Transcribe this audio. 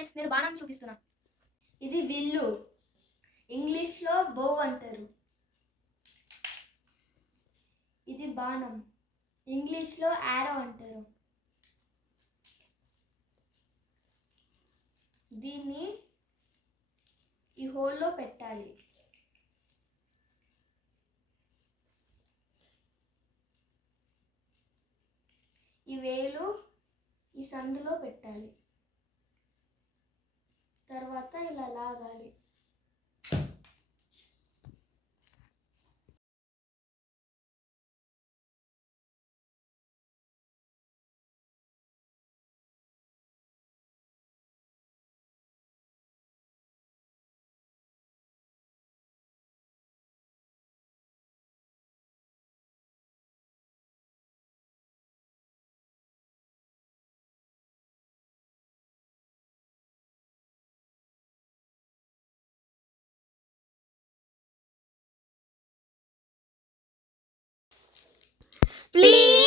Friends, నేను బాణం చూపిస్తున్నా. ఇది విల్లు, ఇంగ్లీష్లో బో అంటారు. ఇది బాణం, ఇంగ్లీష్లో యారో అంటారు. దీన్ని ఈ హోల్లో పెట్టాలి. ఈ వేలు ఈ సందులో పెట్టాలి. తర్వాత ఇలా లాగాలి. Please